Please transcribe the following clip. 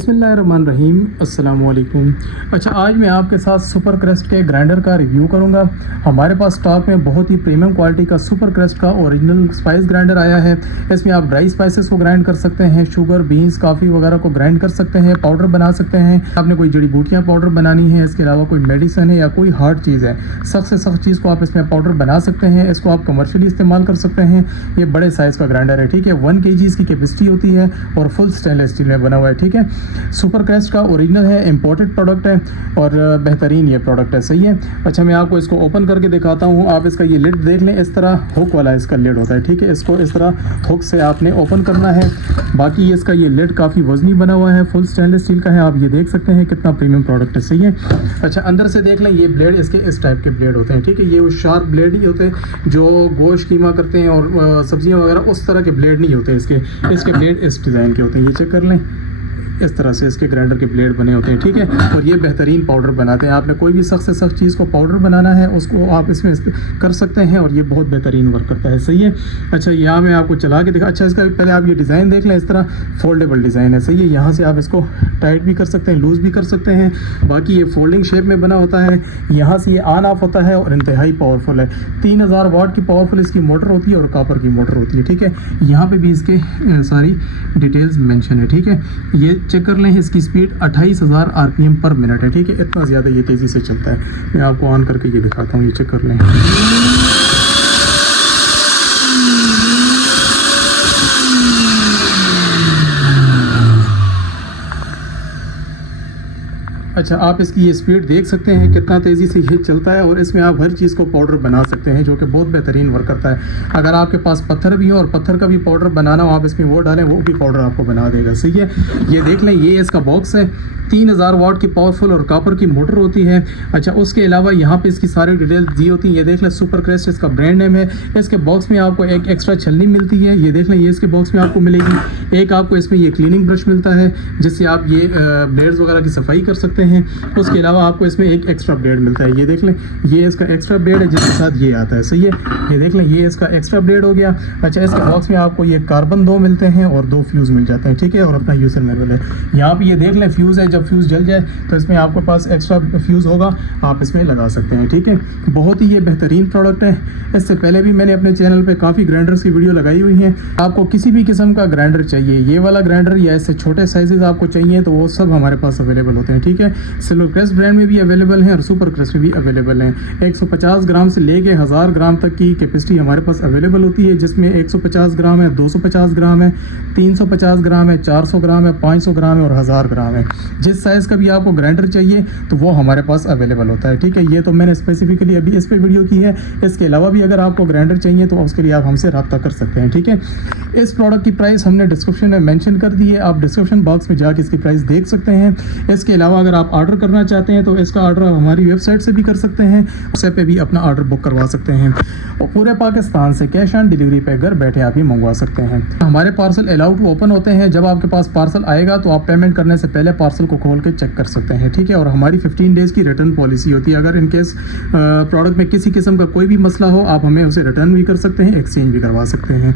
बिस्मिल्लाहिर्रहमानिर्रहीम अस्सलाम वालेकुम। अच्छा, आज मैं आपके साथ सुपर क्रस्ट के ग्राइंडर का रिव्यू करूंगा। हमारे पास स्टॉक में बहुत ही प्रीमियम क्वालिटी का सुपर क्रस्ट का ओरिजिनल स्पाइस ग्राइंडर आया है। इसमें आप ड्राई स्पाइसेस को ग्राइंड कर सकते हैं, शुगर, बीन्स, कॉफ़ी वगैरह को ग्राइंड कर सकते हैं, पाउडर बना सकते हैं। आपने कोई जड़ी बूटियाँ पाउडर बनानी है, इसके अलावा कोई मेडिसिन है या कोई हार्ड चीज़ है, सख्त से सख्त चीज़ को आप इसमें पाउडर बना सकते हैं। इसको आप कमर्शियली इस्तेमाल कर सकते हैं। ये बड़े साइज़ का ग्राइंडर है, ठीक है। 1 kg इसकी कैपेसिटी होती है और फुल स्टेनलेस स्टील में बना हुआ है, ठीक है। सुपर क्रस्ट का ओरिजिनल है, इंपोर्टेड प्रोडक्ट है और बेहतरीन ये प्रोडक्ट है, सही है। अच्छा, मैं आपको इसको ओपन करके दिखाता हूँ। आप इसका ये लिड देख लें, इस तरह हुक वाला इसका लिड होता है, ठीक है। इसको इस तरह हुक से आपने ओपन करना है। बाकी इसका ये लिड काफ़ी वजनी बना हुआ है, फुल स्टेनलेस स्टील का है। आप ये देख सकते हैं कितना प्रीमियम प्रोडक्ट है, सही है। अच्छा, अंदर से देख लें, ये ब्लेड इसके इस टाइप के ब्लेड होते हैं, ठीक है। ये उस शार्प ब्लेड ही होते हैं जो गोश्त कीमा करते हैं और सब्जियाँ वगैरह, उस तरह के ब्लेड नहीं होते इसके ब्लेड इस डिज़ाइन के होते हैं। ये चेक कर लें, इस तरह से इसके ग्राइंडर के ब्लेड बने होते हैं, ठीक है। और ये बेहतरीन पाउडर बनाते हैं। आपने कोई भी सख्त से सख्त चीज़ को पाउडर बनाना है, उसको आप इसमें कर सकते हैं और ये बहुत बेहतरीन वर्क करता है, सही है। अच्छा, यहाँ मैं आपको चला के दिखा। अच्छा, इसका पहले आप ये डिज़ाइन देख लें, इस तरह फोल्डेबल डिज़ाइन है, सही है। यहाँ से आप इसको टाइट भी कर सकते हैं, लूज़ भी कर सकते हैं। बाकी ये फोल्डिंग शेप में बना होता है। यहाँ से ये ऑन ऑफ होता है और इंतहाई पावरफुल है। 3000 वाट की पावरफुल इसकी मोटर होती है और कॉपर की मोटर होती है, ठीक है। यहाँ पर भी इसके सारी डिटेल्स मैंशन है, ठीक है। ये चेक कर लें, इसकी स्पीड 28,000 RPM पर मिनट है, ठीक है। इतना ज़्यादा ये तेज़ी से चलता है। मैं आपको ऑन करके ये दिखाता हूँ, ये चेक कर लें। अच्छा, आप इसकी ये स्पीड देख सकते हैं कितना तेज़ी से ये चलता है और इसमें आप हर चीज़ को पाउडर बना सकते हैं, जो कि बहुत बेहतरीन वर्क करता है। अगर आपके पास पत्थर भी हो और पत्थर का भी पाउडर बनाना हो, आप इसमें वो डालें, वो भी पाउडर आपको बना देगा, सही है। ये देख लें, ये इसका बॉक्स है। 3000 वाट की पावरफुल और कॉपर की मोटर होती है। अच्छा, उसके अलावा यहाँ पे इसकी सारी डिटेल दी होती है। ये देख लें, सुपर क्रस्ट इसका ब्रांड नेम है। इसके बॉक्स में आपको एक एक्स्ट्रा छलनी मिलती है, ये देख लें, ये इसके बॉक्स में आपको मिलेगी। एक आपको इसमें ये क्लीनिंग ब्रश मिलता है, जिससे आप ये ब्लेड्स वगैरह की सफाई कर सकते हैं। उसके अलावा आपको इसमें एक एक्स्ट्रा ब्लेड मिलता है, ये देख लें, ये इसका एक्स्ट्रा ब्लेड है जिसके साथ ये आता है, सही है। ये देख लें, ये इसका एक्स्ट्रा ब्लेड हो गया। अच्छा, इसके बॉक्स में आपको ये कार्बन 2 मिलते हैं और 2 फ्यूज़ मिल जाते हैं, ठीक है। और अपना यूज़र मैनुअल है। यहाँ पे ये देख लें, फ्यूज़ है। जब फ्यूज़ जल जाए तो इसमें आपके पास एक्स्ट्रा फ्यूज़ होगा, आप इसमें लगा सकते हैं, ठीक है। बहुत ही ये बेहतरीन प्रोडक्ट है। इससे पहले भी मैंने अपने चैनल पे काफ़ी ग्राइंडर्स की वीडियो लगाई हुई हैं। आपको किसी भी किस्म का ग्राइंडर चाहिए, ये वाला ग्राइंडर या इससे छोटे साइजेस आपको चाहिए, तो वो सब हमारे पास अवेलेबल होते हैं, ठीक है। सिल्वर क्रस्ट ब्रांड में भी अवेलेबल हैं और सुपर क्रस्ट में भी अवेलेबल हैं। 150 ग्राम से लेके 1000 ग्राम तक की कैपेसिटी हमारे पास अवेलेबल होती है, जिसमें 150 ग्राम है, 250 ग्राम है, 350 ग्राम है, 400 ग्राम है, 500 ग्राम है और 1000 ग्राम है। जिस साइज़ का भी आपको ग्राइंडर चाहिए तो वो हमारे पास अवेलेबल होता है, ठीक है। ये तो मैंने स्पेसिफिकली अभी इस पे वीडियो की है। इसके अलावा भी अगर आपको ग्राइंडर चाहिए तो उसके लिए आप हमसे रब्ता कर सकते हैं, ठीक है। इस प्रोडक्ट की प्राइस हमने डिस्क्रिप्शन में मेंशन कर दी है, आप डिस्क्रिप्शन बॉक्स में जाके इसकी प्राइस देख सकते हैं। इसके अलावा अगर आप ऑर्डर करना चाहते हैं तो इसका ऑर्डर हमारी वेबसाइट से भी कर सकते हैं, उससे पे भी अपना ऑर्डर बुक करवा सकते हैं और पूरे पाकिस्तान से कैश ऑन डिलीवरी पे घर बैठे आप ही मंगवा सकते हैं। हमारे पार्सल अलाउड टू ओपन होते हैं। जब आपके पास पार्सल आएगा तो आप पेमेंट करने से पहले पार्सल को खोल के चेक कर सकते हैं, ठीक है। और हमारी 15 डेज़ की रिटर्न पॉलिसी होती है। अगर इनकेस प्रोडक्ट में किसी किस्म का कोई भी मसला हो, आप हमें उसे रिटर्न भी कर सकते हैं, एक्सचेंज भी करवा सकते हैं।